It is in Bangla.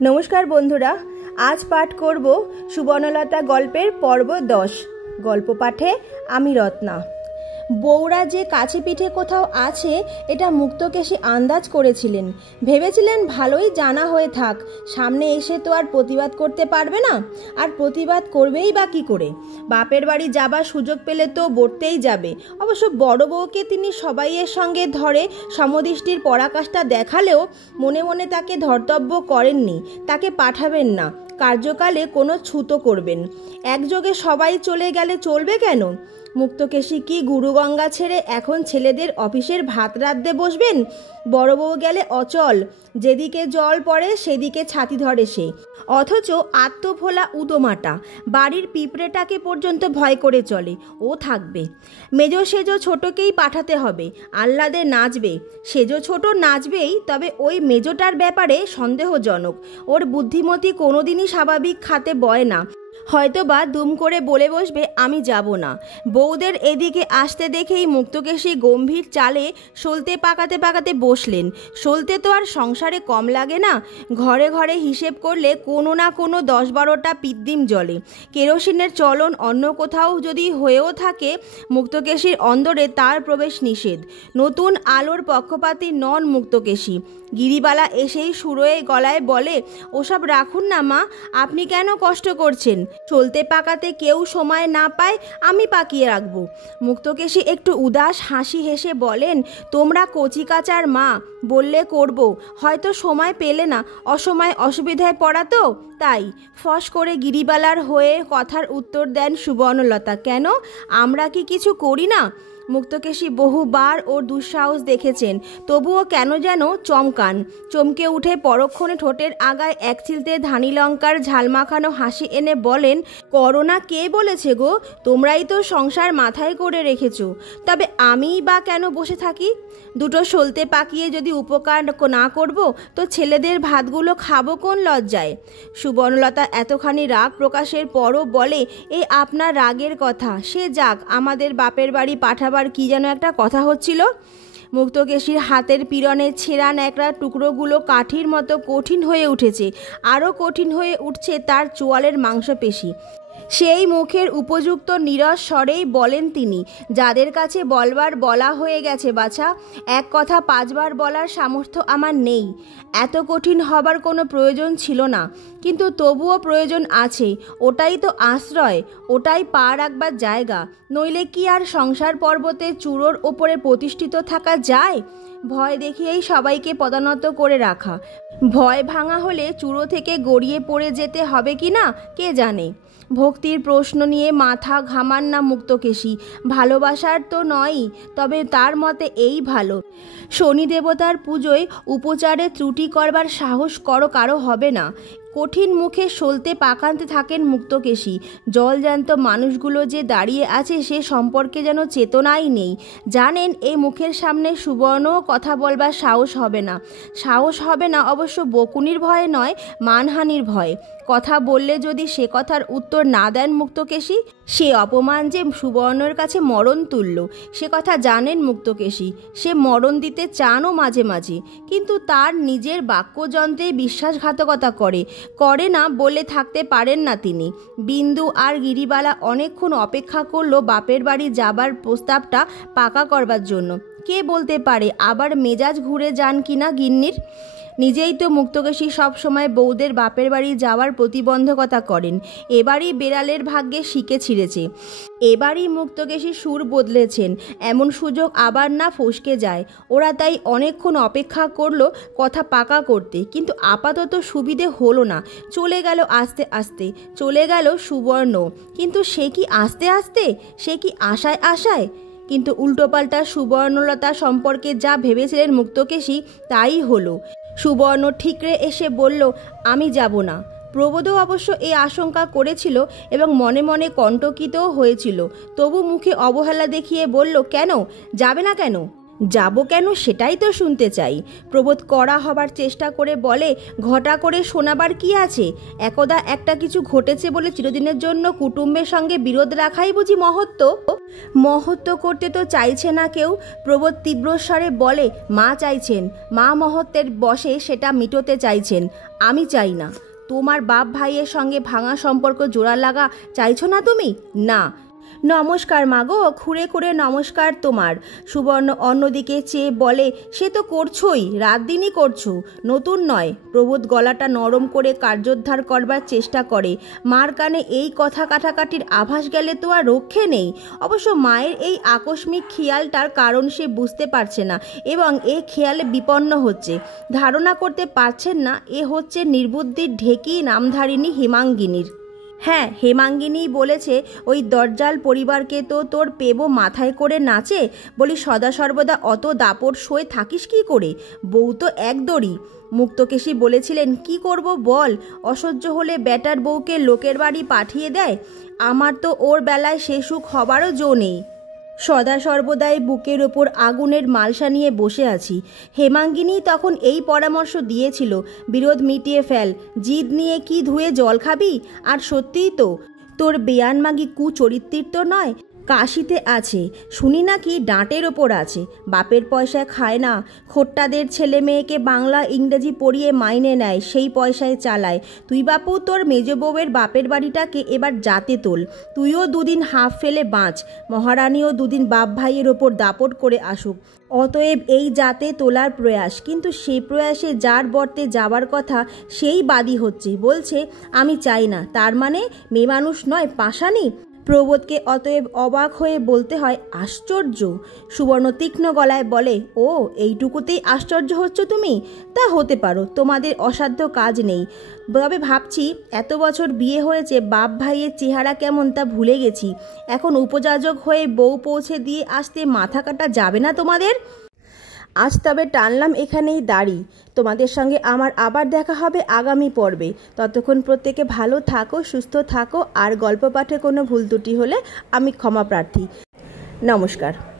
নমস্কার বন্ধুরা, আজ পাঠ করব সুবর্ণলতা গল্পের পর্ব 10। গল্প পাঠে আমি রত্না। বউরা যে কাছে পিঠে কোথাও আছে এটা মুক্তকেশী আন্দাজ করেছিলেন। ভেবেছিলেন ভালোই জানা হয়ে থাক, সামনে এসে তো আর প্রতিবাদ করতে পারবে না, আর প্রতিবাদ করবেই বা কী করে? বাপের বাড়ি যাবার সুযোগ পেলে তো বলতেই যাবে। অবশ্য বড় বউকে তিনি সবাইয়ের সঙ্গে ধরে সমদৃষ্টির পরাকাষ্ঠা দেখালেও মনে মনে তাকে ধর্তব্য করেননি, তাকে পাঠাবেন না, কার্যকালে কোনো ছুতো করবেন। একযোগে সবাই চলে গেলে চলবে কেন? মুক্তকেশী কি গুরুগঙ্গা ছেড়ে এখন ছেলেদের অফিসের ভাত রাঁধতে বসবেন? বড় বউ গেলে অচল, যেদিকে জল পড়ে সেদিকে ছাতি ধরে সে। অথচ আত্মভোলা উদোমাটা বাড়ির পিঁপড়েটাকে পর্যন্ত ভয় করে চলে। ও থাকবে, মেজো সেজো ছোটকেই পাঠাতে হবে, আহ্লাদে নাচবে। সেজো ছোট নাচবেই, তবে ওই মেজোটার ব্যাপারে সন্দেহজনক। ওর বুদ্ধিমতী কোনোদিনই স্বাভাবিক খাতে বয় না। হয়তোবা দুম করে বলে বসবে আমি যাব না। বউদের এদিকে আসতে দেখেই মুক্তকেশী গম্ভীর চালে সলতে পাকাতে পাকাতে বসলেন। সলতে তো আর সংসারে কম লাগে না। ঘরে ঘরে হিসেব করলে কোনো না কোনো 10-12টা পিদ্দিম জ্বলে। কেরোসিনের চলন অন্য কোথাও যদি হয়েও থাকে, মুক্তকেশীর অন্দরে তার প্রবেশ নিষেধ। নতুন আলোর পক্ষপাতী নন মুক্তকেশী। গিরিবালা এসেই সুরয়ে গলায় বলে, ওসব রাখুন না মা, আপনি কেন কষ্ট করছেন? চলতে পাকাতে কেউ সময় না পায়, আমি পাকিয়ে রাখবো। মুক্তকেশী একটু উদাস হাসি হেসে বলেন, তোমরা কচিকাচার মা, বললে করব, হয়তো সময় পেলে না, অসময়ে অসুবিধায় পড়া তো তাই। ফস করে গিরিবালার হয়ে কথার উত্তর দেন সুবর্ণলতা, কেন আমরা কি কিছু করি না? মুক্তকেশী বহুবার ওর দুঃসাহস দেখেছেন, তবুও কেন যেন চমকে উঠে পরক্ষণে ঠোঁটের আগায় এক চিলতে ধানি লঙ্কার ঝালমাখানো হাসি এনে বলেন, করোনা কে বলেছে গো? তোমরাই তো সংসার মাথায় করে রেখেছ, তবে আমিই বা কেন বসে থাকি? দুটো সলতে পাকিয়ে যদি উপকার না করব, তো ছেলেদের ভাতগুলো খাবো কোন লজ্জায়? সুবর্ণলতা এতখানি রাগ প্রকাশের পরও বলে, এই আপনার রাগের কথা সে যাক, আমাদের বাপের বাড়ি পাঠাবার কি যেন একটা কথা হচ্ছিল। মুক্তকেশীর হাতের পীড়নে ছেঁড়া ন্যাকড়ার টুকরোগুলো কাঠির মতো কঠিন হয়ে উঠেছে, আরও কঠিন হয়ে উঠছে তার চোয়ালের মাংসপেশি। সেই মুখের উপযুক্ত নীরস স্বরেই বলেন তিনি, যাদের কাছে বলবার বলা হয়ে গেছে বাছা, এক কথা 5বার বলার সামর্থ্য আমার নেই। এত কঠিন হবার কোনো প্রয়োজন ছিল না, কিন্তু তবুও প্রয়োজন আছে। ওটাই তো আশ্রয়, ওটাই পা রাখবার জায়গা। নইলে কি আর সংসার পর্বতে চূড়োর ওপরে প্রতিষ্ঠিত থাকা যায়? ভয় দেখিয়েই সবাইকে পদানত করে রাখা। ভয় ভাঙা হলে চূড়ো থেকে গড়িয়ে পড়ে যেতে হবে কি না কে জানে। ভক্তির প্রশ্ন নিয়ে মাথা ঘামান না মুক্তকেশী। ভালোবাসার তো নয়ই, তবে তার মতে এই ভালো। শনি দেবতার পুজোয় উপচারে ত্রুটি করবার সাহস কারো হবে না। কঠিন মুখে সলতে পাকাতে থাকেন মুক্তকেশী। জলজ্যান্ত মানুষগুলো যে দাঁড়িয়ে আছে সে সম্পর্কে যেন চেতনাই নেই। জানেন এই মুখের সামনে সুবর্ণও কথা বলবার সাহস হবে না, অবশ্য বকুনির ভয়ে নয়, মানহানির ভয়ে। কথা বললে যদি সে কথার উত্তর না দেন মুক্তকেশী, সে অপমান যে সুবর্ণর কাছে মরণ তুল্য, সে কথা জানেন মুক্তকেশী। সে মরণ দিতে চানও মাঝে মাঝে, কিন্তু তার নিজের বাক্যযন্ত্রে বিশ্বাসঘাতকতা করে না বলে থাকতে পারেন না তিনি। বিন্দু আর গিরিবালা অনেকক্ষণ অপেক্ষা করলো বাপের বাড়ি যাবার প্রস্তাবটা পাকা করবার জন্য। কে বলতে পারে আবার মেজাজ ঘুরে যান কিনা গিন্নির। নিজেই তো মুক্তকেশী সব সময় বউদের বাপের বাড়ি যাওয়ার প্রতিবন্ধকতা করেন। এবারই বেড়ালের ভাগ্যে শিকে ছিঁড়েছে। এবারই মুক্তকেশী সুর বদলেছেন, এমন সুযোগ আবার না ফসকে যায়। ওরা তাই অনেকক্ষণ অপেক্ষা করলো কথা পাকা করতে, কিন্তু আপাতত সুবিধে হলো না। চলে গেল আস্তে আস্তে, চলে গেল সুবর্ণ। কিন্তু সে কি আস্তে আস্তে, সে কি আশায়? কিন্তু উল্টোপাল্টা সুবর্ণলতা সম্পর্কে যা ভেবেছিলেন মুক্তকেশী তাই হলো। সুবর্ণ ঠিকরে এসে বলল, আমি যাব না। প্রবোধও অবশ্য এই আশঙ্কা করেছিল এবং মনে মনে কণ্টকিতও হয়েছিল। তবু মুখে অবহেলা দেখিয়ে বলল, কেন যাবে না কেন? যাব কেন সেটাই তো শুনতে চাই। প্রবোধ কড়া হবার চেষ্টা করে বলে, ঘটা করে শোনাবার কি আছে? একদা একটা কিছু ঘটেছে বলে চিরদিনের জন্য কুটুম্বের সঙ্গে বিরোধ রাখাই বুঝি মহত্ব? মহত্ব করতে তো চাইছে না কেউ। প্রবোধ তীব্রস্বরে বলে, মা চাইছেন, মা মহত্বের বশে সেটা মিটোতে চাইছেন, আমি চাই না। তোমার বাপ ভাইয়ের সঙ্গে ভাঙা সম্পর্ক জোড়া লাগা চাইছো না তুমি? না। নমস্কার মাগো, খুঁড়ে খুঁড়ে নমস্কার তোমার। সুবর্ণ অন্যদিকে চেয়ে বলে, সে তো করছোই, রাত দিনই করছো, নতুন নয়। প্রবোধ গলাটা নরম করে কার্যোদ্ধার করবার চেষ্টা করে। মার কানে এই কথা কাটাকাটির আভাস গেলে তো আর রক্ষে নেই। অবশ্য মায়ের এই আকস্মিক খেয়ালটার কারণ সে বুঝতে পারছে না এবং এ খেয়ালে বিপন্ন হচ্ছে। ধারণা করতে পারছেন না এ হচ্ছে নির্বুদ্ধির ঢেকি নামধারিণী হেমাঙ্গিনীর। হ্যাঁ, হেমাঙ্গিনীই বলেছে, ওই দরজাল পরিবারকে তো তোর পেবো মাথায় করে নাচে। বলি, সদা সর্বদা অত দাপট সয়ে থাকিস কি করে? বউ তো এক দড়ি। মুক্তকেশী বলেছিলেন, কি করব বল, অসহ্য হলে বেটার বউকে লোকের বাড়ি পাঠিয়ে দেয়। আমার তো ওর বেলায় সে সুখ হবারও জো নেই। সদা সর্বদাই বুকের ওপর আগুনের মালসা নিয়ে বসে আছি। হেমাঙ্গিনী তখন এই পরামর্শ দিয়েছিল, বিরোধ মিটিয়ে ফেল, জিদ নিয়ে কি ধুয়ে জল খাবি? আর সত্যিই তো, তোর বেয়ানমাগি কুচরিত্রির তো নয়, কাশিতে আছে, শুনি নাকি ডাঁটের ওপর আছে, বাপের পয়সায় খায় না, খোট্টাদের ছেলে মেয়েকে বাংলা ইংরেজি পড়িয়ে মাইনে নেয়, সেই পয়সায় চালায়। তুই বাপু তোর মেজ বউয়ের বাপের বাড়িটাকে এবার যাতে তোল, তুইও দুদিন হাফ ফেলে বাঁচ, মহারানীও দুদিন বাপ ভাইয়ের ওপর দাপট করে আসুক। অতএব এই জাতে তোলার প্রয়াস, কিন্তু সেই প্রয়াসে যার বর্তে যাবার কথা সেই বাদী হচ্ছে, বলছে আমি চাই না। তার মানে মেয়ে মানুষ নয়, পাষাণী। প্রবোধকে অতএব অবাক হয়ে বলতে হয়, আশ্চর্য। সুবর্ণ তীক্ষ্ণ গলায় বলে, ও এইটুকুতেই আশ্চর্য হচ্ছ তুমি? তা হতে পারো, তোমাদের অসাধ্য কাজ নেই। তবে ভাবছি, এত বছর বিয়ে হয়েছে, বাপ ভাইয়ের চেহারা কেমন তা ভুলে গেছি। এখন উপযাজক হয়ে বউ পৌঁছে দিয়ে আসতে মাথা কাটা যাবে না তোমাদের? আজ তবে টানলাম এখানেই দাড়ি। তোমাদের সঙ্গে আমার আবার দেখা হবে আগামী পর্বে। ততক্ষণ প্রত্যেকে ভালো থাকো, সুস্থ থাকো, আর গল্প পাঠে কোনো ভুল ত্রুটি হলে আমি ক্ষমা প্রার্থী। নমস্কার।